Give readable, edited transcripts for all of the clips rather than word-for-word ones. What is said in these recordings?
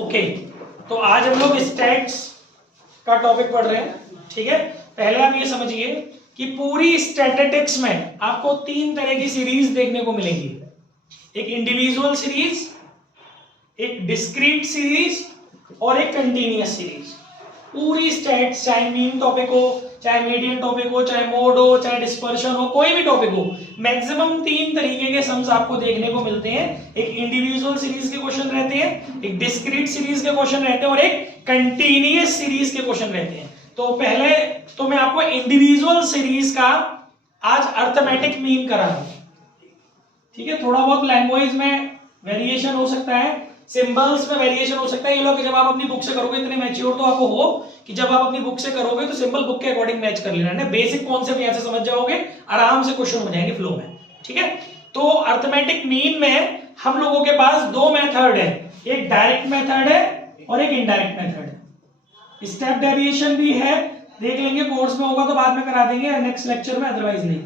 Okay, तो आज हम लोग स्टैट्स का टॉपिक पढ़ रहे हैं। ठीक है, पहले आप ये समझिए कि पूरी स्टैटिस्टिक्स में आपको तीन तरह की सीरीज देखने को मिलेंगी। एक इंडिविजुअल सीरीज, एक डिस्क्रीट सीरीज और एक कंटीन्यूअस सीरीज। पूरी स्टैट्स, चाहे मीन टॉपिक हो, चाहे मीडियन टॉपिक हो, चाहे मोड हो, चाहे डिस्पर्शन हो, कोई भी टॉपिक हो, मैक्सिमम तीन तरीके के सम्स आपको देखने को मिलते हैं। एक इंडिविजुअल सीरीज के क्वेश्चन रहते हैं, एक डिस्क्रीट सीरीज के क्वेश्चन रहते हैं और एक कंटीन्यूअस सीरीज के क्वेश्चन रहते हैं। तो पहले तो मैं आपको इंडिविजुअल सीरीज का आज अर्थमेटिक मीन करा दूं। ठीक है, थोड़ा बहुत लैंग्वेज में वेरिएशन हो सकता है, सिंबल्स में वेरिएशन हो सकता है। ये लोग जब आप अपनी बुक से करोगे, इतने मैच्योर तो आपको हो कि जब आप अपनी बुक से करोगे तो सिंबल बुक के अकॉर्डिंग मैच कर लेना है। बेसिक कॉन्सेप्ट यहां से समझ जाओगे, आराम से क्वेश्चन हो जाएंगे फ्लो में। ठीक है, तो अर्थमेटिक मीन में हम लोगों के पास दो मेथड है, एक डायरेक्ट मेथड है और एक इनडायरेक्ट मेथड है। स्टेप डेविएशन भी है, देख लेंगे, कोर्स में होगा तो बाद में करा देंगे नेक्स्ट लेक्चर में, अदरवाइज नहीं।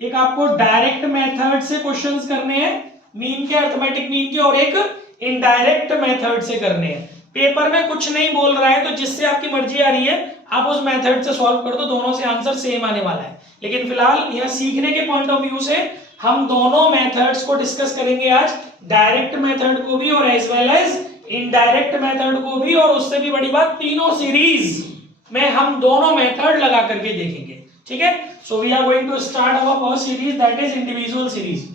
एक आपको डायरेक्ट मेथड से क्वेश्चंस करने हैं मीन के, अर्थमेटिक मीन के, और एक इनडायरेक्ट मेथड से करने हैं। पेपर में कुछ नहीं बोल रहा है तो जिससे आपकी मर्जी आ रही है आप उस मेथड से सॉल्व कर दो, दोनों से आंसर सेम आने वाला है। लेकिन फिलहाल यह सीखने के पॉइंट ऑफ व्यू से हम दोनों मेथड्स को डिस्कस करेंगे आज, डायरेक्ट मेथड को भी और as well as indirect method को भी। और उससे भी बड़ी बात, तीनों सीरीज में हम दोनों मेथड लगा करके देखेंगे। ठीक है, so we are going to start our first series, that is individual series.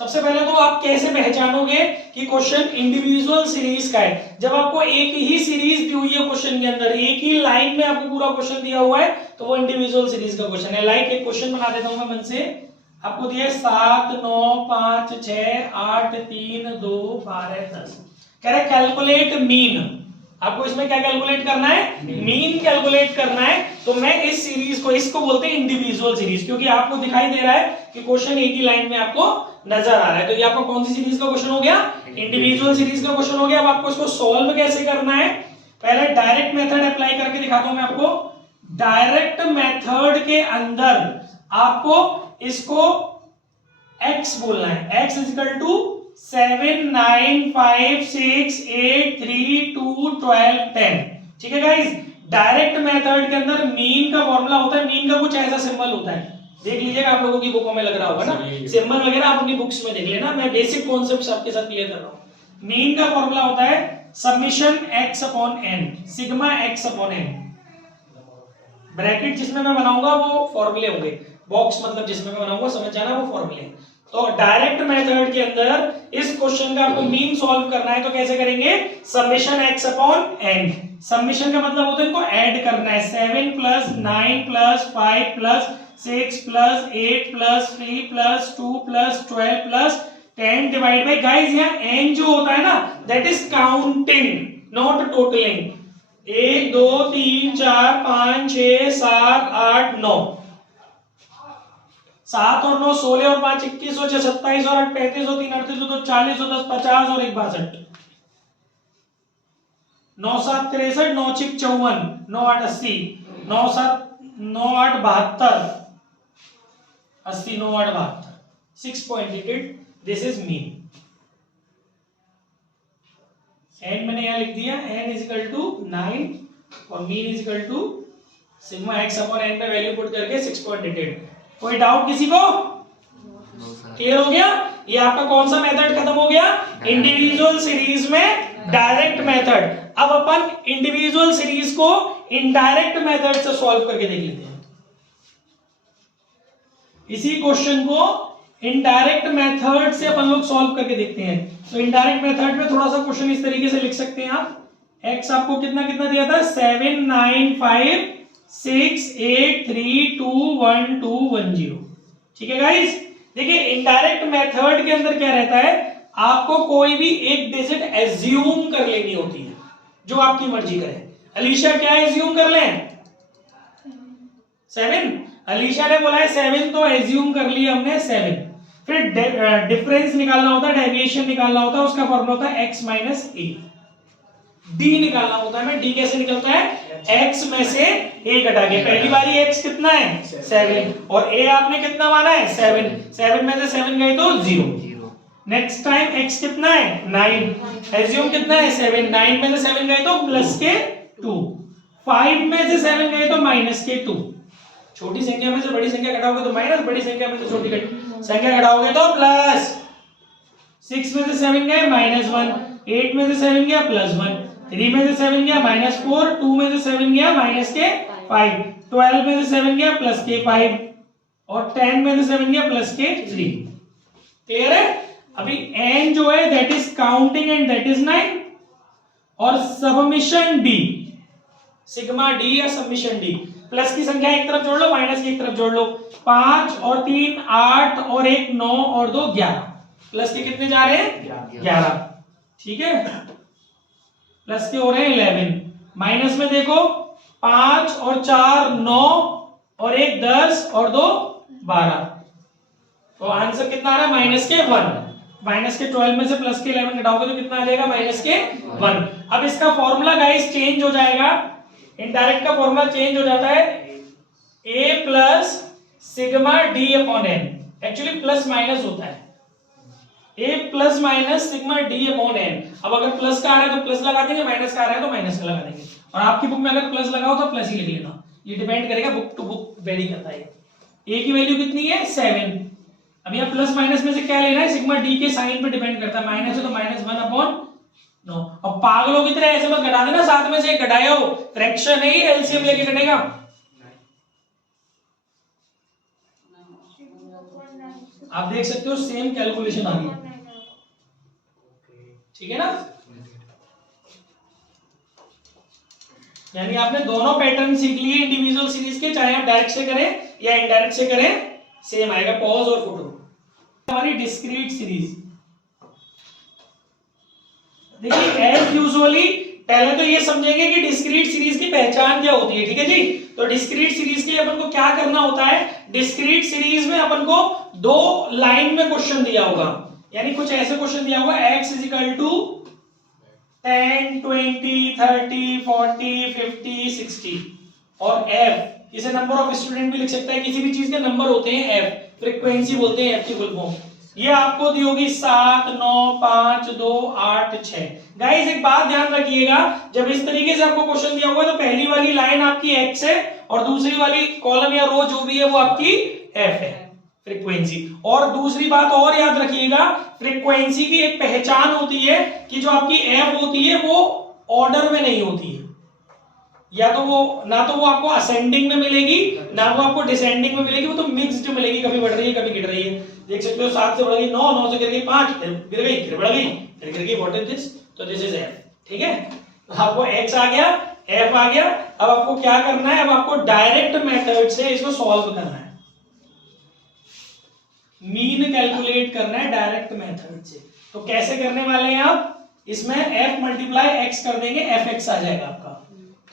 सबसे पहले तो आप कैसे पहचानोगे कि क्वेश्चन इंडिविजुअल सीरीज का है? जब आपको एक ही सीरीज दी हुई है क्वेश्चन के अंदर, एक ही लाइन में आपको पूरा क्वेश्चन दिया हुआ है, तो वो इंडिविजुअल सीरीज का क्वेश्चन है। लाइक एक क्वेश्चन बना देता हूं मैं मन से, आपको दिया 7 9 5 6 8 3 2 12 10, कह रहा है कैलकुलेट मीन। आपको इसमें क्या कैलकुलेट करना है? मीन कैलकुलेट करना है। तो मैं इस सीरीज को, इसको बोलते हैं इंडिविजुअल सीरीज, क्योंकि आपको दिखाई दे रहा है कि क्वेश्चन एक ही लाइन में आपको नजर आ रहा है। तो ये आपका कौन सी सीरीज का क्वेश्चन हो गया? इंडिविजुअल सीरीज का क्वेश्चन हो गया। अब आपको इसको सॉल्व कैसे करना है? पहले डायरेक्ट मेथड अप्लाई करके दिखाता हूं मैं आपको। डायरेक्ट मेथड के अंदर आपको इसको x बोलना है, x इक्वल टू 7 9 5 6 8 3 2 12 10। ठीक है गाइस, डायरेक्ट मेथड के अंदर मीन का फॉर्मूला होता है, मीन का कुछ ऐसा सिंबल होता है, देख लीजिएगा, आप लोगों की बुकों में लग रहा होगा ना, सिंबल वगैरह आप अपनी बुक्स में देख लेना, मैं बेसिक कॉन्सेप्ट्स आपके साथ क्लियर कर रहा हूं। मीन का फॉर्मूला होता है summation x upon n, sigma x upon n। Bracket जिसमें मैं बनाऊंगा वो फॉर्मूले होंगे, बॉक्स मतलब जिसमें मैं बनाऊंगा, समझ जाना, वो फॉर्मूले। तो डायरेक्ट मेथड के अंदर इस क्वेश्चन का आपको मीन सॉल्व करना है, तो कैसे करेंगे? Summation x upon n। Summation का मतलब होता है इनको ऐड करना है, 7 plus 9 plus 5 plus 6 plus 8 plus 3 plus 2 plus 12 plus 10 divide by, guys यहाँ n जो होता है ना, that is counting not totalling. 1 2 3 4 5 6 7 8 9, 7 और 9 16 और 5 21 और 6 27 और 8 35 और 3 38 और 2 40 और 10 50 और 1 62, 9 7 63 9 6 54 9 8 80 9 7 9 8 72 80 9 8 72, 6.88, दिस इज मीन। n मैंने यहां लिख दिया, n इज इक्वल टू 9 और mean is equal to sigma x upon n पे वैल्यू पुट करके 6.88। कोई डाउट किसी को? क्लियर हो गया? ये आपका कौन सा मेथड खत्म हो गया? इंडिविजुअल सीरीज में डायरेक्ट मेथड। अब अपन इंडिविजुअल सीरीज को इनडायरेक्ट मेथड से सॉल्व करके देख लेते हैं। इसी क्वेश्चन को इनडायरेक्ट मेथड से अपन लोग सॉल्व करके देखते हैं। तो इनडायरेक्ट मेथड में थोड़ा सा क्वेश्चन इस तरीके से लिख सकते हैं आप। x आपको कितना कितना दिया था? 7 9 5 6 8 3 2 1 2 1 0। ठीक है गाइस, देखिए इंडायरेक्ट मेथड के अंदर क्या रहता है, आपको कोई भी एक डिजिट एज्यूम कर लेनी होती है, जो आपकी मर्जी करे। अलीशा क्या एज्यूम कर लें? 7। अलीशा ने बोला है 7, तो एज्यूम कर लिया हमने 7। फिर डिफरेंस निकालना होता है, डेविएशन निकालना होता है, उसका फॉर्मूला होता है x माइनस ए। डी निकालना होता है। डी कैसे निकलता है? x में से a घटा के। पहली बारी x कितना है? 7 और a आपने कितना माना है? 7। 7 में से 7 गए तो 0। नेक्स्ट टाइम x कितना है? 9। एज्यूम कितना है? 7। 9 में से 7 गए तो प्लस के 2। 5 में से 7 गए तो माइनस के 2। छोटी संख्या में से बड़ी संख्या घटाओगे तो माइनस, बड़ी संख्या में से छोटी संख्या घटाओगे तो प्लस। 6 में से 7 गए -1, 8 में से 7 गया +1, 3 में से 7 गया -4, 2 में से 7 गया -5, 12 में से 7 गया +5 और 10 में से 7 गया +3। क्लियर है? अभी n जो है that is counting and that is 9 और सबमिशन d, सिग्मा d या सबमिशन d। प्लस की संख्या एक तरफ जोड़ लो, माइनस की एक तरफ जोड़ लो। 5 और 3 8 और 1 9 और 2 11। प्लस के कितने जा रहे हैं? 11। ठीक है, प्लस के हो रहे हैं 11। माइनस में देखो 5 और 4 9 और 1 10 और 2 12। तो आंसर कितना आ रहा है? माइनस के 1। माइनस के 12 में से प्लस के 11 घटाओगे तो कितना आ जाएगा? माइनस के 1। अब इसका फॉर्मूला गाइस चेंज हो जाएगा। इनडायरेक्ट का फॉर्मूला चेंज हो जाता है a plus sigma d upon n। Actually plus minus होता है, a plus minus sigma d upon n। अब अगर प्लस का आ रहा है तो प्लस लगा देंगे, माइनस का आ रहा है तो माइनस का लगा देंगे। और आपकी बुक में अगर प्लस लगाओ तो प्लस ही लिख लेना, ये डिपेंड करेगा, बुक टू बुक वेरी करता है। a की वैल्यू कितनी है? 7। अब यहाँ प्लस माइनस में से क्या लेना है? सिग्मा d के साइन पे डिपेंड करता है। माइनस है तो -1 अपॉन 9। अब पागलों की तरह ऐसे मत घटा देना, साथ में से एक घटाया हो, फ्रैक्शन है ही, एलसीएम लेके घटेगा। आप देख सकते हो सेम कैलकुलेशन आ गई। ठीक है ना? यानी आपने दोनों पैटर्न सीख लिए इंडिविजुअल सीरीज के, चाहे आप डायरेक्ट से करें या इनडायरेक्ट से करें, सेम आएगा। पॉज और फोटो। हमारी डिस्क्रीट सीरीज देखिए, एज यूजुअली पहले तो ये समझेंगे कि डिस्क्रीट सीरीज की पहचान क्या होती है। ठीक है जी? तो डिस्क्रीट सीरीज के लिए अपन को क्या करना होता है? डिस्क्रीट सीरीज में अपन को 2 लाइन में क्वेश्चन दिया होगा, यानी कुछ ऐसे क्वेश्चन दिया होगा x = 10 20 30 40 50 60 और f, इसे नंबर ऑफ स्टूडेंट भी लिख सकता है, किसी भी चीज के नंबर होते हैं f, फ्रीक्वेंसी बोलते हैं f की फुल फॉर्म। ये आपको दी होगी 7 9 5 2 8 6। गाइस एक बात ध्यान रखिएगा, जब इस तरीके से आपको क्वेश्चन दिया हुआ है तो पहली वाली लाइन आपकी x है और दूसरी वाली कॉलम या रो जो भी है वो आपकी f है, फ्रीक्वेंसी। और दूसरी बात और याद रखिएगा, फ्रीक्वेंसी की एक पहचान होती है कि जो आपकी f होती है वो ऑर्डर में नहीं होती है, या तो वो ना तो वो आपको असेंडिंग में मिलेगी ना वो आपको डिसेंडिंग में मिलेगी, वो तो मिक्स्ड मिलेगी, कभी बढ़ रही है कभी गिर रही है। देख सकते हो 7 से बढ़ गई 9, 9 से गिर गई 5, फिर गिर गई, फिर बढ़ गई, फिर गिर गई। What is this? तो दिस इज f। ठीक है, तो आपको x आ गया, f आ गया। अब आपको क्या करना है? अब आपको डायरेक्ट मेथड से इसको सॉल्व करना है, मीन कैलकुलेट करना है डायरेक्ट मेथड से। तो कैसे करने वाले हैं आप? इसमें f × x कर देंगे, fx आ जाएगा आपका।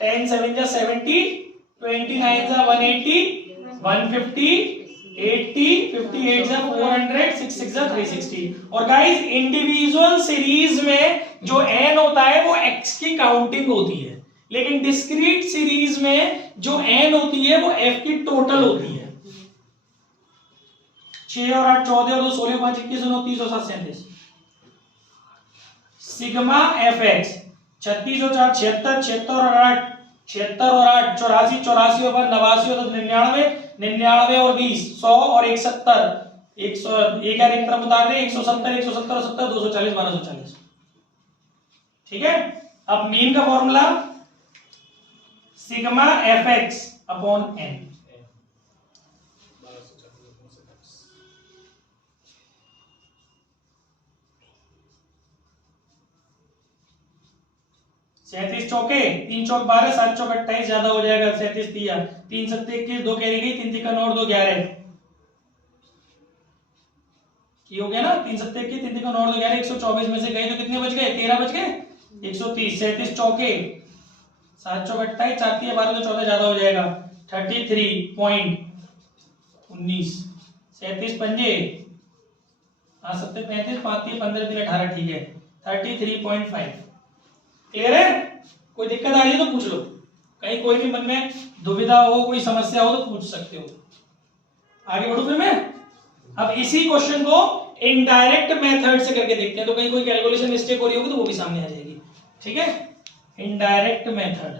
10 7 = 70, 29 = 180, 150, 80, 58 = 400, 66 = 360। और गाइस इंडिविजुअल सीरीज में जो n होता है वो x की काउंटिंग होती है, लेकिन डिस्क्रीट सीरीज में जो n होती है वो f की टोटल होती है। 6 और 8 14 और 2 16 5 21 9 30 और 7 37। सिग्मा fx 36 और 4 76, 76 और 8 76 और 8 84, 84 और 5 89 और 99, 99 और 20 100 और 1 70, 100 एक यार एक तरफ उतार दे, 170 170 और 70 240 1240। ठीक है, अब मीन का formula sigma fx upon n। 37 चौके 3 चौक 12, 7 चौक 28, ज्यादा हो जाएगा 37 दिया, 3 7 21, 2 कैरी गई, 3 3 9 और 2 11 की हो गया ना। 3 7 21, 3 3 9 और 2 11, 124 में से गए तो कितने बच गए? 13 बच गए, 130। 37 चौके 7 चौक 28, 4 3 12 तो 14 ज्यादा हो जाएगा 33.19। 37 पंजे 7 7 35, 5 3 15 3 18, ठीक है 33.5। क्लियर है? कोई दिक्कत आ रही है तो पूछ लो, कहीं कोई भी मन में दुविधा हो, कोई समस्या हो तो पूछ सकते हो। आगे बढ़ो फिर मैं। अब इसी क्वेश्चन को इनडायरेक्ट मेथड से करके देखते हैं, तो कहीं कोई कैलकुलेशन मिस्टेक हो रही होगी तो वो भी सामने आ जाएगी। ठीक है, इनडायरेक्ट मेथड।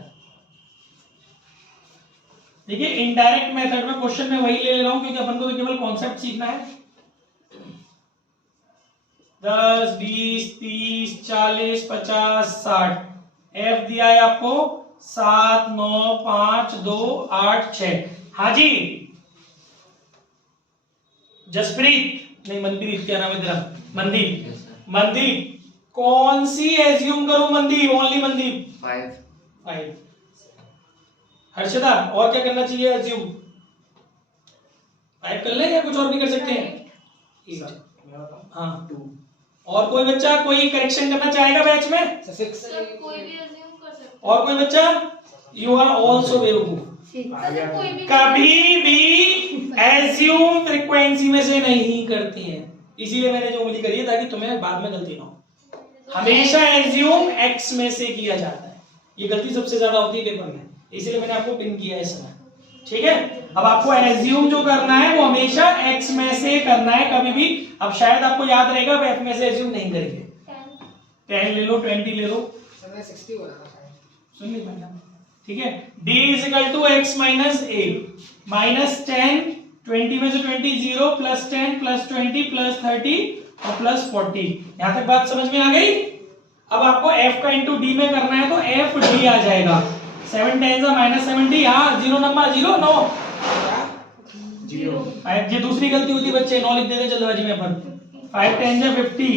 देखिए इनडायरेक्ट मेथड में क्वेश्चन में वही ले रहा हूं क्योंकि अपन को तो केवल कॉन्सेप्ट सीखना है। 10, 20, 30, 40, 50, 60 एफ दिया है आपको 7, 9, 5, 2, 8, 6। हाँ जी जसप्रीत, नहीं मनप्रीत, क्या नाम है तेरा? मनदीप। मनदीप कौन सी एज्यूम करूं? मनदीप, ओनली मनदीप। 5। हर्षदा और क्या करना चाहिए? एज्यूम 5 कर ले या कुछ और भी कर सकते हैं? 8। हाँ 2। और कोई बच्चा कोई करेक्शन करना चाहेगा बैच में? 6। कोई भी एज्यूम कर सकते हैं। और कोई बच्चा? यू आर ऑल्सो बेवकूफ। कभी भी एज्यूम फ्रीक्वेंसी में से नहीं करती हैं, इसीलिए मैंने जो उंगली करी है ताकि तुम्हें बाद में गलती ना हो। हमेशा एज्यूम एक्स में से किया जाता है, ये गलती सबसे ज्यादा होती है पेपर में, इसीलिए मैंने आपको पिन किया है इस समय। ठीक है, अब आपको एज्यूम जो करना है वो हमेशा एक्स में से करना है कभी भी। अब शायद आपको याद रहेगा अब एफ में से एज्यूम नहीं करेंगे। 10 ले लो, 20 ले लो, 60 हो रहा था। सुन ली मैंने। ठीक है, d is equal to x minus a minus 10, 20 में से 20 0 प्लस 10 प्लस 20 प्लस 30 और प्लस 40। यहां तक बात समझ में आ गई? अब आपको f का इंटू डी में करना है तो एफ डी आ जाएगा। 7 10 माइनस 70, हाँ 0 नंबर 0 9 0। ये दूसरी गलती होती बच्चे, 9 लिख देते जल्दबाजी में अपन। 5 10 जा 50,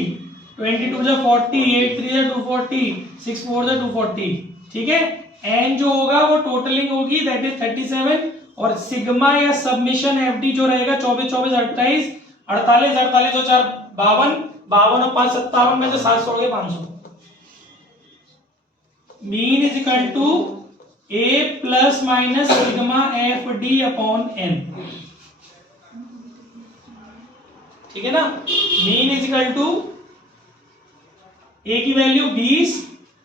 22 जा 40, 8 3 जा 240, 6 4 जा 240। ठीक है, एन जो होगा वो टोटलिंग होगी दैट इज 37 और सिग्मा या सबमिशन एफडी जो रहेगा 24 24 28 48 48 और 4 52 52 और 5 57 में से 7 छोड़ के 500। Mean is equal to A plus minus sigma F D upon N. ठीक है ना, mean is equal to A की वैल्यू 20,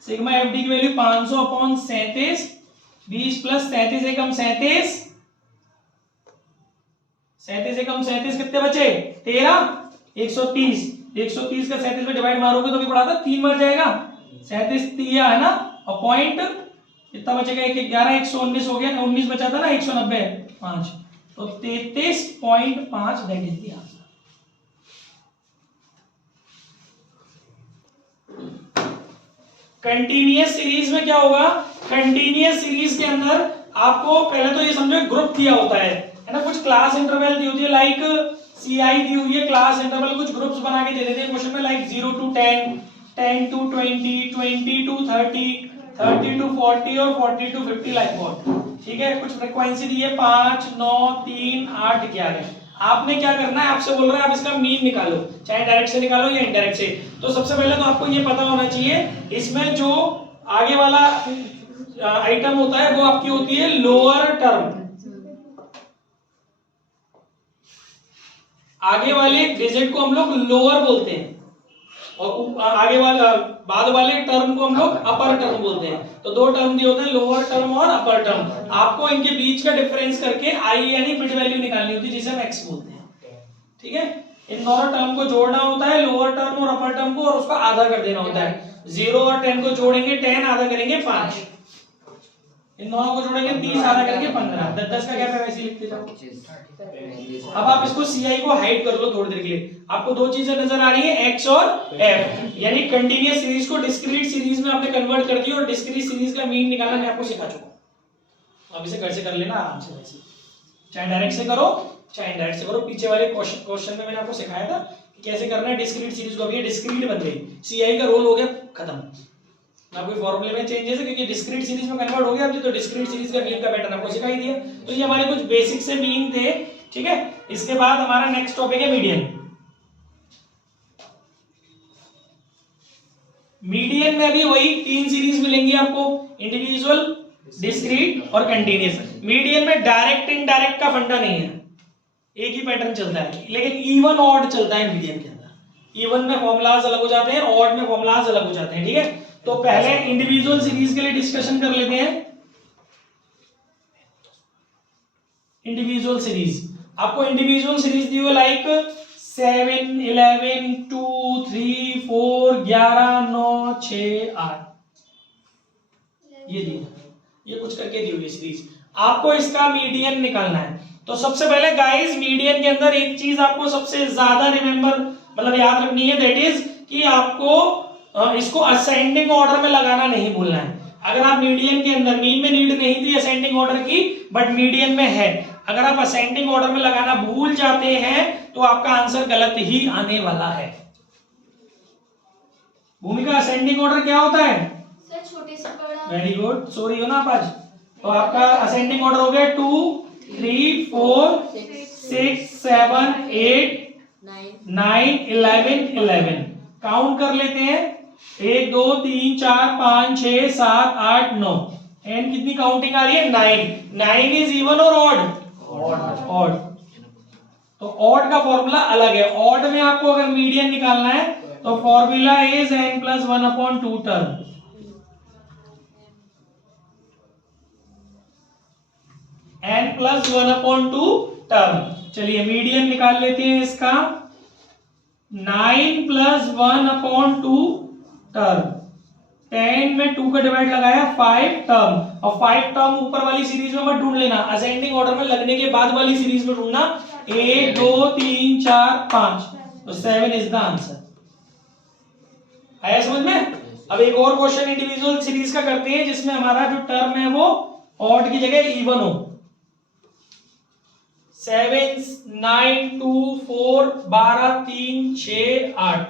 सिग्मा एफ डी की वैल्यू 500 अपॉन 37, 20 प्लस 37 एकम 37, 37 एकम 37 कितने बचे? 13, 130, 130 का 37 में डिवाइड मारोगे तो भी बढ़ा था 3 बढ़ जाएगा, 37 दिया है ना, और पॉइंट कितना बचेगा? 11 119 हो गया ना, 19 बचा था ना, 190 5 तो 33.5 that is the answer. Continuous series में क्या होगा? कंटीन्यूअस सीरीज के अंदर आपको पहले तो ये समझो ग्रुप दिया होता है ना, कुछ क्लास इंटरवल दी होती है, लाइक सीआई दी हुई है क्लास इंटरवल, कुछ ग्रुप्स बना के दे देते हैं क्वेश्चन में, like 0 to 10, 10 to 20, 20 to 30, 30 to 40 और 40 to 50 लाइक व्हाट। ठीक है, कुछ फ्रीक्वेंसी दी है 5 9 3 8 11। आपने क्या करना है, आपसे बोल रहा है आप इसका मीन निकालो, चाहे डायरेक्ट से निकालो या इनडायरेक्ट से। तो सबसे पहले तो आपको ये पता होना चाहिए इसमें जो आगे वाला आइटम होता है वो आपकी होती है लोअर टर्म, आगे वाले डिजिट को हम लोग लोअर बोलते हैं और आगे वाला बाद वाले टर्म को हम लोग अपर टर्म बोलते हैं। तो दो टर्म दिए होते हैं, लोअर टर्म और अपर टर्म। आपको इनके बीच का डिफरेंस करके आई यानी मिड वैल्यू निकालनी होती है जिसे हम एक्स बोलते हैं। ठीक है, इन दोनों टर्म को जोड़ना होता है, लोअर टर्म और अपर टर्म को, और उसका आधा कर देना होता है। 0 और 10 को जोड़ेंगे 10, आधा करेंगे 5, इन दोनों को जोड़ेंगे 30, आधा करेंगे 15, 10 10 का गैप है वैसे लिखते जाओ। अब आप इसको सीआई को हाइड कर लो थोड़ी देर के लिए, आपको दो चीजें नजर आ रही है, एक्स और एफ, यानी कंटीन्यूअस सीरीज को डिस्क्रीट सीरीज में आपने कन्वर्ट कर दिया और डिस्क्रीट सीरीज का मीन निकालना मैं आपको सिखा चुका हूं। अब इसे घर से कर लेना आराम से, वैसे चाहे डायरेक्ट से करो चाहे इनडायरेक्ट से करो। पीछे वाले क्वेश्चन में मैंने आपको सिखाया था कि कैसे करना है डिस्क्रीट सीरीज को। अभी ये डिस्क्रीट बन गई, सीआई का रोल हो गया खत्म, ना कोई फॉर्मूले में चेंजेस है क्योंकि डिस्क्रीट सीरीज में कन्वर्ट हो गया अभी। तो डिस्क्रीट सीरीज का मीन का पैटर्न आपको सिखा ही दिया। तो ये हमारे कुछ बेसिक से मीन थे। ठीक है, इसके बाद हमारा नेक्स्ट टॉपिक है मीडियन। मीडियन में भी वही 3 सीरीज मिलेंगी आपको, इंडिविजुअल, डिस्क्रीट और कंटीन्यूअस। मीडियन में डायरेक्ट इनडायरेक्ट का फंडा नहीं है, एक ही पैटर्न चलता है, लेकिन इवन ऑड चलता है मीडियन के अंदर। इवन में फॉर्मूलाज अलग हो जाते हैं, ऑड में फॉर्मूलाज अलग हो जाते हैं, ठीक है। तो पहले इंडिविजुअल सीरीज के लिए डिस्कशन कर लेते हैं। इंडिविजुअल सीरीज, आपको इंडिविजुअल सीरीज दी हुई लाइक 7, 11, 2, 3, 4, 11, 9, 6, 8, ये दी, ये कुछ करके दी हुई है सीरीज। आपको इसका मीडियन निकालना है। तो सबसे पहले गाइस मीडियन के अंदर एक चीज आपको सबसे ज्यादा रिमेंबर मतलब याद रखनी है, दैट इज कि आपको इसको असेंडिंग ऑर्डर में लगाना नहीं भूलना है। अगर आप मीडियन के अंदर, मीन में नीड नहीं थी असेंडिंग ऑर्डर की, बट मीडियन में है, अगर आप असेंडिंग ऑर्डर में लगाना भूल जाते हैं तो आपका आंसर गलत ही आने वाला है। भूमिका, असेंडिंग ऑर्डर क्या होता है? सर छोटे से बड़ा। वेरी गुड, सॉरी हो ना आप आज। तो आपका असेंडिंग ऑर्डर हो गया 2, 3, 4, 6, 7, 8, 9, 11। काउंट कर लेते हैं, 1, 2, 3, 4, 5, 6, 7, 8, 9। एन कितनी काउंटिंग आ रही है? 9। 9 इज इवन और ऑड? ऑड। तो ऑड का फॉर्मूला अलग है। ऑड में आपको अगर मीडियन निकालना है तो formula is n + 1/2 term. n + 1/2 term. चलिए मीडियन निकाल लेते हैं इसका। 9 + 1/2 टर्म। 10 में 2 का डिवाइड लगाया, 5 टर्म। और 5 टर्म ऊपर वाली सीरीज में मत ढूंढ लेना, असेंडिंग ऑर्डर में लगने के बाद वाली सीरीज में ढूंढना। 1, 2, 3, 4, 5। तो 7 इज द आंसर। आया समझ में? अब एक और क्वेश्चन इंडिविजुअल सीरीज का करते हैं जिसमें हमारा जो टर्म है वो ऑड की जगह इवन हो। 7, 9, 2, 4, 12, 3, 6, 8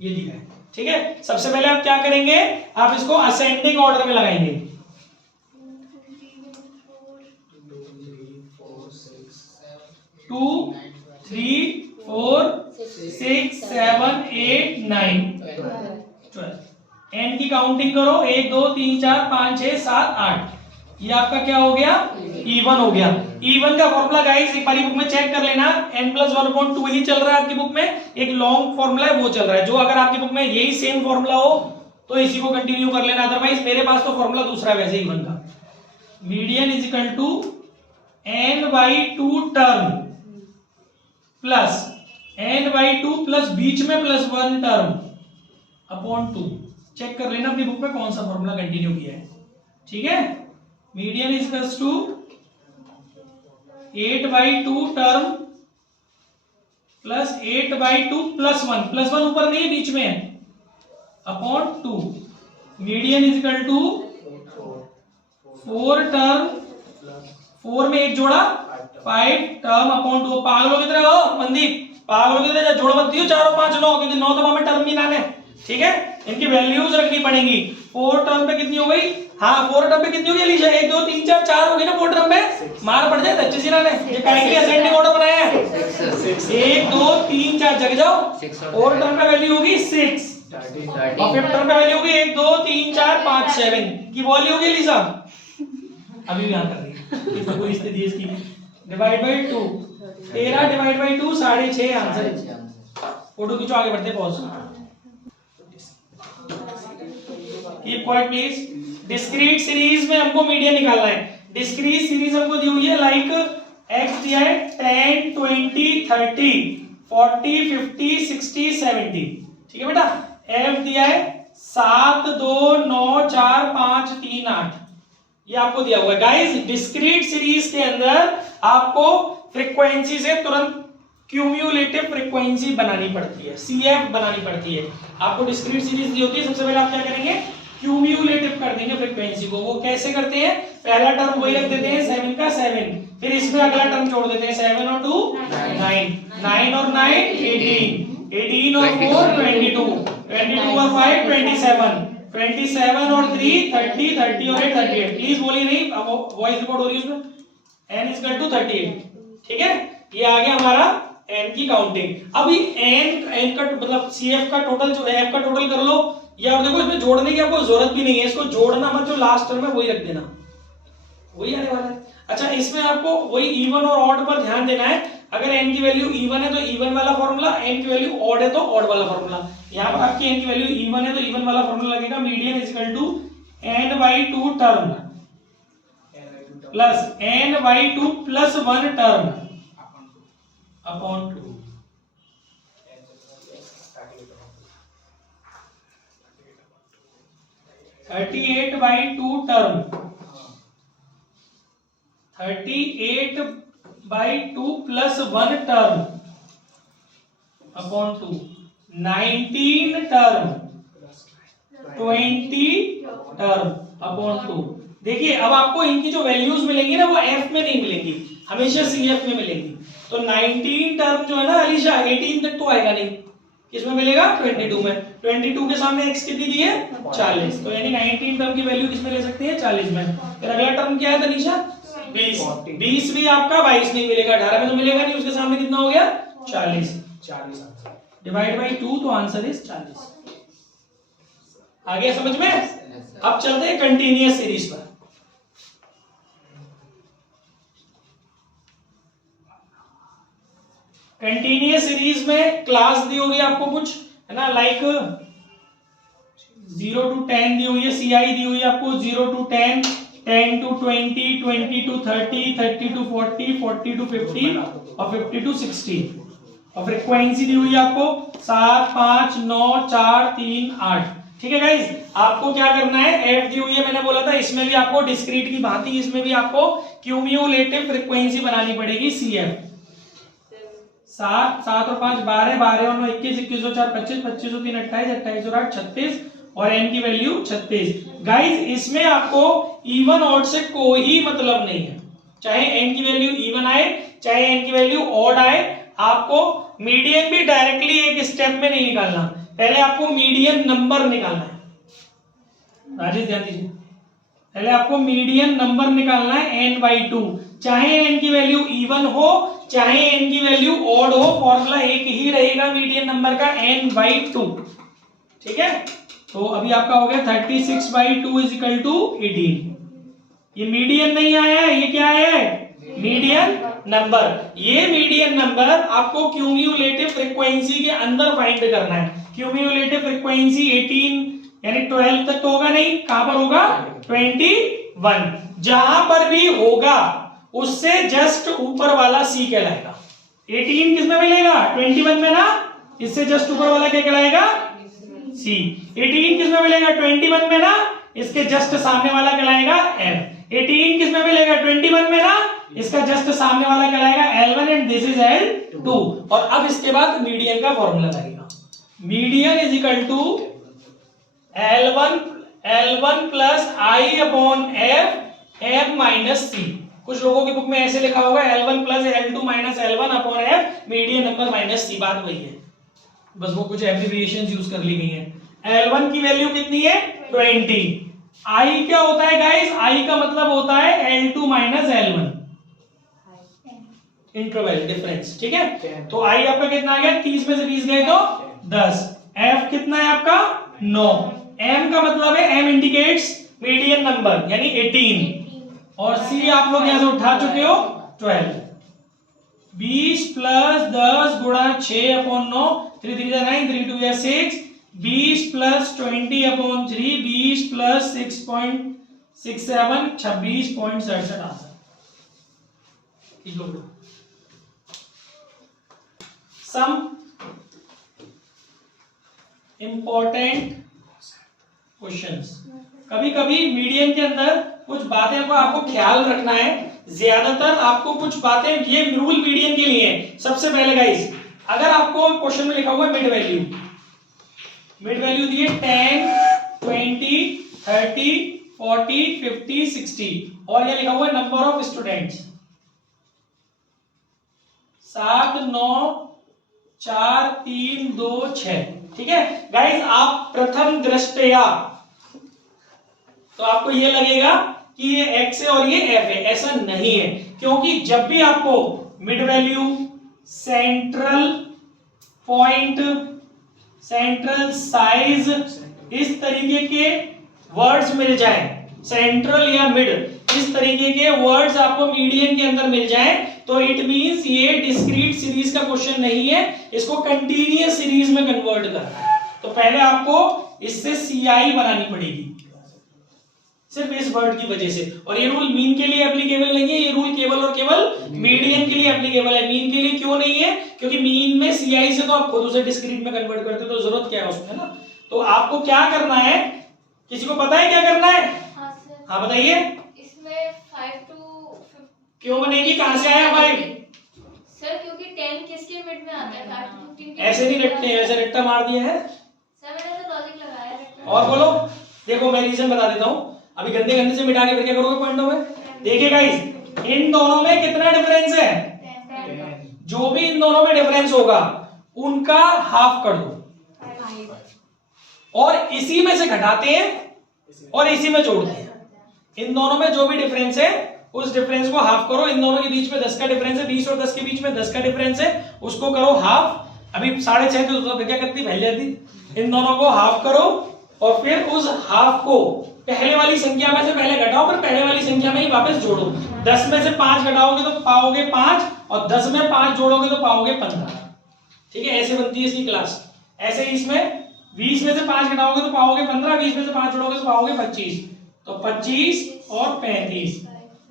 ये दिया है, ठीक है। सबसे पहले आप क्या करेंगे, आप इसको असेंडिंग ऑर्डर में लगाएंगे। 2, 3, 4, 6, 7, 8, 9, 12। एन की काउंटिंग करो, 1, 2, 3, 4, 5, 6, 7, 8। ये आपका क्या हो गया? इवन हो गया। इवन का फॉर्मूला गाइस एक बारी बुक में चेक कर लेना, n + 1/2 ही चल रहा है आपकी बुक में, एक लॉन्ग फॉर्मूला है वो चल रहा है। जो अगर आपकी बुक में यही सेम फॉर्मूला हो तो इसी को कंटिन्यू कर लेना, अदरवाइज मेरे पास तो फॉर्मूला दूसरा है वैसे इवन का। Median is equal to n/2 term plus n/2 plus बीच में +1 टर्म अपॉन 2। चेक कर लेना अपनी बुक में कौन सा फॉर्मूला कंटिन्यू किया है, ठीक है। Median is equal to 8/2 term plus 8/2 +1 ऊपर नहीं है बीच में है, upon 2। Median is equal to 4 term, 4 में 1 जोड़ा 5 टर्म अपॉन 2। पागलों की तरह हो मनदीप, पागलों की तरह जोड़ मत दियो 4 और 5 9, क्योंकि 9 दफा में टर्म भी ना है, ठीक है। इनकी वैल्यूज रखनी पड़ेंगी। 4 टर्म पे कितनी हो गई? हाँ 4 टर्म पे कितनी हो गई अलीशा? 1, 2, 3, 4, 4 हो गई ना 4 टर्म पे। मार पड़ जाए अच्छे से ना ने, ये काहे के लिए असेंडिंग ऑर्डर बनाया है? 1, 2, 3, 4 जग जाओ। 4 टर्म पे वैल्यू होगी 6 और 5 टर्म पे वैल्यू होगी 1, 2, 3, 4, 5, 7 की वैल्यू होगी अलीशा। अभी भी यहां कर रही है कितना कोई स्थिति है इसकी। Divide by 2, 13 divide by 2 6.5 answer. Photo खींचो, आगे बढ़ते, pause. Keep quiet please. Discrete series में हमको मीडियन निकालना है। डिस्क्रीट सीरीज हमको दी हुई है लाइक x दिया है 10, 20, 30, 40, 50, 60, 70, ठीक है बेटा। f दिया है 7, 2, 9, 4, 5, 3, 8, ये आपको दिया हुआ है। गाइस डिस्क्रीट सीरीज के अंदर आपको फ्रीक्वेंसी से तुरंत क्यूम्युलेटिव फ्रीक्वेंसी बनानी पड़ती है, CF बनानी पड़ती है। आपको डिस्क्रीट सीरीज दी होती है, सबसे पहले आप क्या करेंगे, क्यूम्युलेटिव कर देंगे फ्रीक्वेंसी को। वो कैसे करते हैं? पहला टर्म वही रख देते हैं 7 का 7, फिर इसमें अगला टर्म जोड़ देते हैं 7 और 2 9, 9 और 9 18, 18 और 4 22, 22 और 5 27, 27 और 3 30, 30 और 8 38। प्लीज बोलिए नहीं, वॉइस रिकॉर्ड हो रही है उसमें। n इज इक्वल टू 38, ठीक है। ये आ गया हमारा n की काउंटिंग। अभी n का मतलब CF का टोटल जो है f का टोटल कर लो, या और देखो इसमें जोड़ने की आपको जरूरत भी नहीं है, इसको जोड़ना मत, जो लास्ट टर्म है वही रख देना, वही आने वाला है। अच्छा इसमें आपको वही इवन और ऑड पर ध्यान देना है। अगर n की वैल्यू इवन है तो इवन वाला फॉर्मूला, n की वैल्यू ऑड है तो ऑड वाला फॉर्मूला। यहाँ पर आपकी n की वैल्यू इवन है तो इवन वाला फॉर्मूला लगेगा, median is equal to n/2 term plus n/2 plus 1 term upon 2। 38/2 term 38/2 plus 1 term upon 2। 19 term 20 term upon 2। देखिए अब आपको इनकी जो वैल्यूज मिलेंगी ना वो एफ में नहीं मिलेंगी, हमेशा सीएफ में मिलेंगी। तो 19 टर्म जो है ना अलीशा 18 तक तो आएगा नहीं, किसमें मिलेगा 22 में। 22 के सामने x कितनी दी है 40, तो यानी 19 टर्म की वैल्यू किसमें ले सकते हैं 40 में। फिर अगला टर्म क्या है तनीषा 20, 20 भी आपका 22 नहीं मिलेगा, 18 में तो मिलेगा नहीं, उसके सामने कितना हो गया 40 डिवाइड बाई 2, तो आंसर इज 40। आगे समझ में। अब चलते हैं कंटिन्यूअस सीरीज पर। कंटिन्यूअस सीरीज में क्लास दी होगी आपको कुछ है ना, लाइक 0 to 10 दी हुई है, CI दी हुई है आपको 0 to 10, 10 to 20, 20 to 30, 30 to 40, 40 to 50 और 50 to 60। और फ्रीक्वेंसी दी हुई है आपको 7, 5, 9, 4, 3, 8। ठीक है गाइज, आपको क्या करना है, एफ दी हुई है मैंने बोला था, इसमें भी आपको डिस्क्रीट की भांति इसमें भी आपको क्यूम्यूलेटिव फ्रीक्वेंसी बनानी पड़ेगी CF। 7, 7 और 5 12, 12 और 9 21, 21 और 4 25, 25 और 3 28, 28 और 8 36 और n की वैल्यू 36। गाइज इसमें आपको इवन ऑड से कोई मतलब नहीं है, चाहे n की वैल्यू इवन आए चाहे n की वैल्यू ऑड आए, आपको मीडियन भी डायरेक्टली एक स्टेप में नहीं निकालना, पहले आपको मीडियन नंबर निकालना है। राजेश ध्यान दीजिए, पहले आपको मीडियन नंबर निकालना है n/2, चाहे n की वैल्यू इवन हो चाहे n की वैल्यू ऑड हो, फॉर्मूला एक ही रहेगा मीडियन नंबर का n/2। ठीक है, तो अभी आपका हो गया 36/2 इज इक्वल टू 18। ये मीडियन नहीं आया है, ये क्या है मीडियन नंबर। ये मीडियन नंबर आपको क्यूम्यूलेटिव फ्रीक्वेंसी के अंदर फाइंड करना है। क्यूम्यूलेटिव फ्रीक्वेंसी 18 यानी 12 तक तो होगा नहीं, कहां पर होगा 21, जहां पर भी होगा उससे जस्ट ऊपर वाला C कहलाएगा। 18 किसमें मिलेगा 21 में ना, इससे जस्ट ऊपर वाला क्या कहलाएगा C। 18 किसमें मिलेगा 21 में ना, इसके जस्ट सामने वाला कहलाएगा F। 18 किसमें मिलेगा 21 में ना, इसका जस्ट सामने वाला कहलाएगा L1 and this is L2। और अब इसके बाद मीडियन का फॉर्मूला लगेगा, median is equal to L1 plus I upon F M minus C। कुछ लोगों की बुक में ऐसे लिखा होगा L1 plus L2 minus L1 upon F median number minus C, बात वही है, बस वो कुछ एब्रिविएशंस यूज कर ली गई हैं। L1 की वैल्यू कितनी है 20। I क्या होता है गाइस, I का मतलब होता है L2 minus L1, interval difference. ठीक है, तो I आपका कितना आ गया, 30 में से 20 गए तो 10। F कितना है आपका 9। M का मतलब है M इंडिकेट्स मीडियन नंबर यानी 18 और C आप लोग यहां से उठा चुके हो 12। 20 प्लस 10 गुणा 6 upon 9, 3 3 9, 3 2 6, 20 plus 20 upon 3, 20 plus 6.67, 26.67 answer. Some important questions. कभी कभी मीडियन के अंदर कुछ बातें को आपको ख्याल रखना है, ज्यादातर आपको कुछ बातें, ये रूल मीडियन के लिए है। सबसे पहले गाइस, अगर आपको क्वेश्चन में लिखा हुआ है मिड वैल्यू दिए 10 20 30 40 50 60 और ये लिखा हुआ है नंबर ऑफ स्टूडेंट्स 7 9 4 3 2 6। ठीक है गाइस, आप प्रथम दृष्टया तो आपको ये लगेगा कि ये x है और ये f है, ऐसा नहीं है, क्योंकि जब भी आपको mid value, central point, central size, इस तरीके के वर्ड्स मिल जाएं, सेंट्रल या मिड, इस तरीके के वर्ड्स आपको मीडियन के अंदर मिल जाएं, तो इट मींस ये डिस्क्रीट सीरीज का क्वेश्चन नहीं है, इसको कंटीन्यूअस सीरीज में कन्वर्ट करना है। तो पहले आपको इससे सीआई बनानी पड़ेगी सिर्फ इस वर्ड की वजह से। और ये रूल मीन के लिए एप्लीकेबल नहीं है, ये रूल केवल और केवल मीडियन के लिए एप्लीकेबल है। मीन के लिए क्यों नहीं है? क्योंकि मीन में सीआई से तो आप खुद उसे डिस्क्रीट में कन्वर्ट करते हो, तो जरूरत क्या है उसमें ना। तो आपको क्या करना है, किसी को पता है क्या करना है? हाँ सर, हाँ बताइए। इसमें 5 to 15 क्यों बनेगी, कहां से आया 5? सर क्योंकि 10 किसके मिड में आता है? 5 to 15 के ऐसे नहीं रटते हैं, ऐसे रट्टा मार दिया है। सर मैंने तो लॉजिक लगाया है। और बोलो, देखो मैं रीजन बता देता हूं। अभी गंदे गंदे से मिटा के फिर क्या करोगे पॉइंटों में? देखिए गाइस, इन दोनों में कितना डिफरेंस है? 10 जो भी इन दोनों में डिफरेंस होगा उनका हाफ कर दो, और इसी में से घटाते हैं और इसी में जोड़ते हैं। इन दोनों में जो भी डिफरेंस है उस डिफरेंस को हाफ करो। इन दोनों के बीच में 10 का डिफरेंस है, 20 और 10 के बीच में 10 का डिफरेंस है, उसको करो हाफ। अभी 6.5 तो क्या करती, फैल जाती। इन दोनों को हाफ करो और फिर उस हाफ को पहले वाली संख्या में से पहले घटाओ, फिर पहले वाली संख्या में ही वापस जोड़ो। 10 में से 5 घटाओगे तो पाओगे 5, और 10 में 5 जोड़ोगे तो पाओगे 15। ठीक है, ऐसे बनती है इसकी क्लास। ऐसे इसमें 20 में से 5 घटाओगे तो पाओगे 15, 20 में से 5 जोड़ोगे तो पाओगे 25। तो 25 और 35,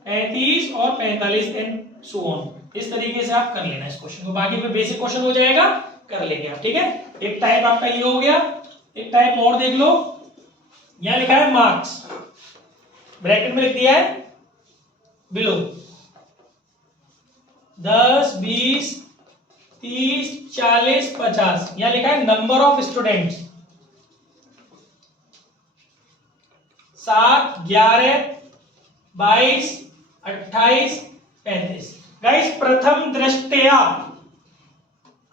35 और 45 एंड सो ऑन। इस तरीके से आप कर लेना इस क्वेश्चन को, बाकी फिर बेसिक क्वेश्चन हो जाएगा, कर लेंगे आप। ठीक है, एक टाइप आपका ये हो गया। एक टाइप और देख लो, यहां लिखा है मार्क्स, ब्रैकेट में लिख दिया है बिलो 10, 20, 30, 40, 50। यहां लिखा है नंबर ऑफ स्टूडेंट्स 7, 11, 22, 28, 35। गाइस प्रथम दृष्टया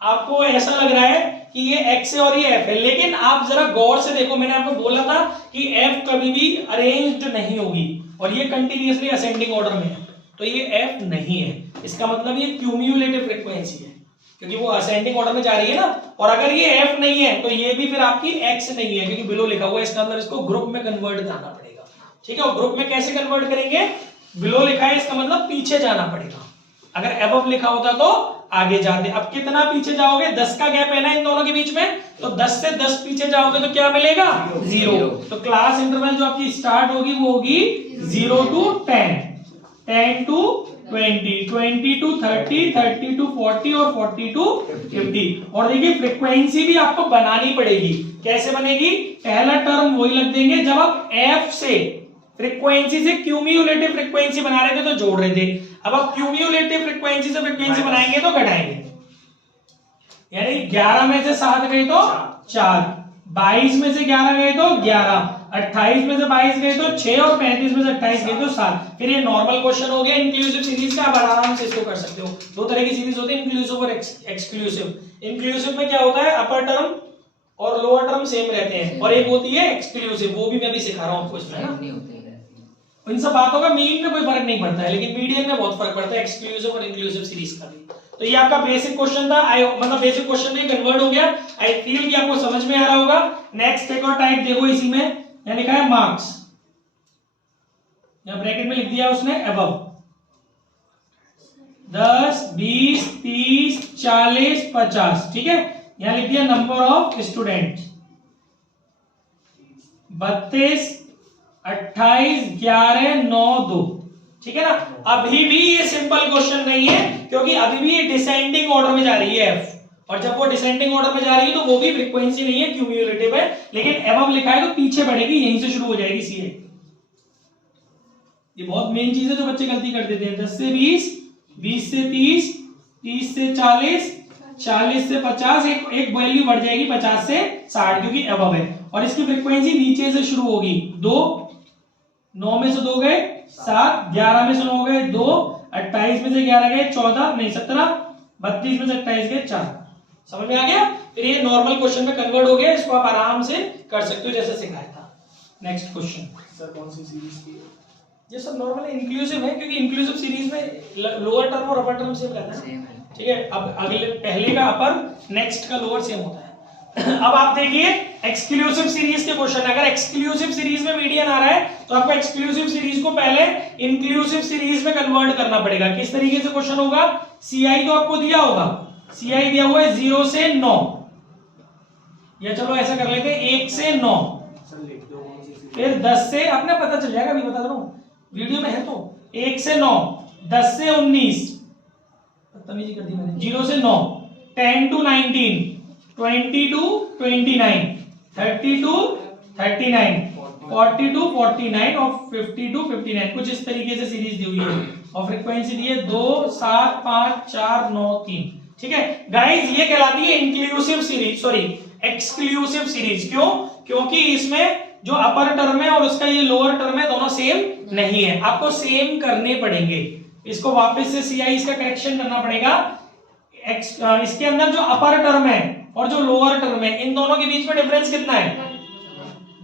आपको ऐसा लग रहा है कि ये x है और ये f है, लेकिन आप जरा गौर से देखो। मैंने आपको बोला था कि f कभी भी अरेंज्ड नहीं होगी और ये कंटिन्यूअसली असेंडिंग ऑर्डर में है, तो ये f नहीं है। इसका मतलब ये क्यूम्युलेटिव फ्रीक्वेंसी है, क्योंकि वो असेंडिंग ऑर्डर में जा रही है ना। और अगर ये f नहीं है तो ये भी फिर आपकी x नहीं है, क्योंकि बिलो लिखा हुआ है। इसका मतलब इसको ग्रुप में कन्वर्ट करना पड़ेगा। ठीक है, और ग्रुप में कैसे कन्वर्ट करेंगे? बिलो लिखा है, इसका मतलब पीछे जाना पड़ेगा। अगर अबव लिखा होता तो आगे जाते। अब कितना पीछे जाओगे? 10 का गैप है ना इन दोनों के बीच में, तो 10 से 10 पीछे जाओगे तो क्या मिलेगा? 0। तो क्लास इंटरवल जो आपकी स्टार्ट होगी वो होगी 0 to 10, 10 to 20, 20 to 30, 30 to 40 और 40 to 50। और देखिए फ्रीक्वेंसी भी आपको बनानी पड़ेगी। कैसे बनेगी? पहला टर्म वही लग देंगे जब आप f से फ्रीक्वेंसी से क्यूम्युलेटिव फ्रीक्वेंसी बना रहे थे तो जोड़ रहे थे। अब आप क्यूम्युलेटिव फ्रीक्वेंसी से फ्रीक्वेंसी बनाएंगे तो घटाएंगे। यानी 11 में से 7 गए तो 4, 22 में से 11 गए तो 11, 28 में से 22 गए तो 6 और 35 में से 28 गए तो 7। फिर ये नॉर्मल क्वेश्चन हो गया इंक्लूसिव सीरीज का। आप आराम से इसको कर सकते हो। दो तरह की सीरीज होती है, इंक्लूसिव और एक्सक्लूसिव। इंक्लूसिव में क्या होता है, अपर टर्म और लोअर टर्म सेम रहते हैं, और एक होती है एक्सक्लूसिव, वो भी मैं भी सिखा रहा हूं आपको इसमें ना। इन सब बातों का मीन में कोई फर्क नहीं पड़ता है, लेकिन मीडियन में बहुत फर्क पड़ता है, एक्सक्लूसिव और इंक्लूसिव सीरीज का भी। तो ये आपका बेसिक क्वेश्चन था। मतलब बेसिक क्वेश्चन में कन्वर्ट हो गया। आई फील कि आपको समझ में आ रहा होगा। नेक्स्ट एक और टाइप देखो, इसी में यहां लिखा है मार्क्स, यहां ब्रैकेट में लिख दिया उसने अबव 10, 20, 30, 40, 50। ठीक है, यहां लिख दिया नंबर ऑफ स्टूडेंट 32, 28, 11, 9, 2। ठीक है ना। अभी भी ये सिंपल क्वेश्चन नहीं है, क्योंकि अभी भी ये डिसेंडिंग ऑर्डर में जा रही है f, और जब वो डिसेंडिंग ऑर्डर में जा रही है तो वो भी फ्रीक्वेंसी नहीं है, क्यूम्युलेटिव है। लेकिन अबव लिखा है तो पीछे बढ़ेगी, यहीं से शुरू हो जाएगी सीए। ये बहुत मेन चीज है जो बच्चे गलती कर देते हैं। 10 से 20, 20 से 30, 30 से 40, 40 से 50, एक वैल्यू बढ़ जाएगी 50 से 60, क्योंकि अबव है। और इसकी फ्रीक्वेंसी नीचे से शुरू होगी। 2, 9 में से 2 गए 7, 11 में से 9 गए 2, 28 में से 11 गए 14, नहीं 17, 32 में से 28 गए 4। समझ में आ गया? फिर ये नॉर्मल क्वेश्चन में कन्वर्ट हो गया। इसको आप आराम से कर सकते हो जैसे सिखाया था। नेक्स्ट क्वेश्चन सर कौन सी सीरीज की? ये सब नॉर्मल इंक्लूसिव है, क्योंकि इंक्लूसिव सीरीज में लोअर टर्म और अपर टर्म सेम रहता है। ठीक है, अब अगले पहले का अपर, नेक्स्ट का लोअर सेम होता है। अब आप देखिए एक्सक्लूसिव सीरीज के क्वेश्चन, अगर एक्सक्लूसिव सीरीज में मीडियन आ रहा है तो आपको एक्सक्लूसिव सीरीज को पहले इंक्लूसिव सीरीज में कन्वर्ट करना पड़ेगा। किस तरीके से क्वेश्चन होगा, सीआई तो आपको दिया होगा, सीआई दिया हुआ है 0 से 9, या चलो ऐसा कर लेते हैं 1 से 9, फिर 10 से, अपने पता चल जाएगा, अभी बता दो वीडियो में है तो, 1 से 9, 10 से 19, बदतमीजी कर दी मैंने, 0 से 9, 10 to 19, 20 to 29, 30 to 39, 40 to 49 और 50 to 59, कुछ इस तरीके से सीरीज दी हुई है और फ्रीक्वेंसी दी है 2, 7, 5, 4, 9, 3। ठीक है गाइस, ये कहलाती है inclusive series, sorry exclusive series. क्यों? क्योंकि इसमें जो अपर टर्म है और उसका ये लोअर टर्म है दोनों सेम नहीं है, आपको सेम करने पड़ेंगे। इसको वापस से सीआई इसका करेक्शन करना पड़ेगा। इसके अंदर जो अपर टर्म है और जो लोअर टर्म है, इन दोनों के बीच में डिफरेंस कितना है?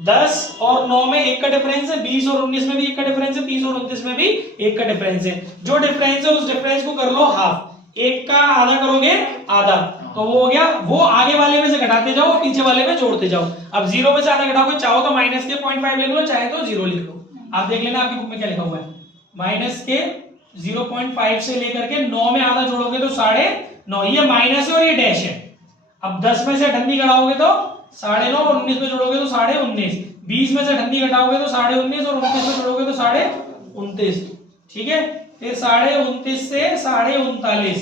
10 और 9 में 1 का डिफरेंस है, 20 और 19 में भी 1 का डिफरेंस है, 30 और 29 में भी 1 का डिफरेंस है। जो डिफरेंस है उस डिफरेंस को कर लो हाफ, 1 का आधा करोगे आधा, तो वो हो गया। वो आगे वाले में से घटाते जाओ, पीछे वाले में जोड़ते जाओ। अब 0 में से आधा घटाओगे, चाहो तो माइनस के 0.5 लिख लो, चाहे तो 0 लिख लो। आप देख लेना आपकी बुक में क्या लिखा हुआ है, माइनस के 0.5 से लेकर के 9 में आधा जोड़ोगे तो 9.5, ये माइनस है और ये डैश है। अब 10 में से अठन्नी घटाओगे तो 9.5 और 19 में जोड़ोगे तो 19.5, 20 में से अठन्नी घटाओगे तो 19.5 और 29 में जोड़ोगे तो 29.5। ठीक है, फिर 29.5 से 39.5,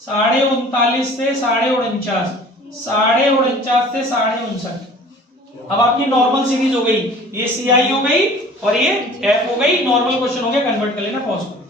39.5 से 49.5, 49.5 से 59.5। अब आपकी नॉर्मल सीरीज हो गई, ये सीआई हो गई और ये एफ हो गई। नॉर्मल क्वेश्चन हो गया, कन्वर्ट कर लेना, पॉज करो।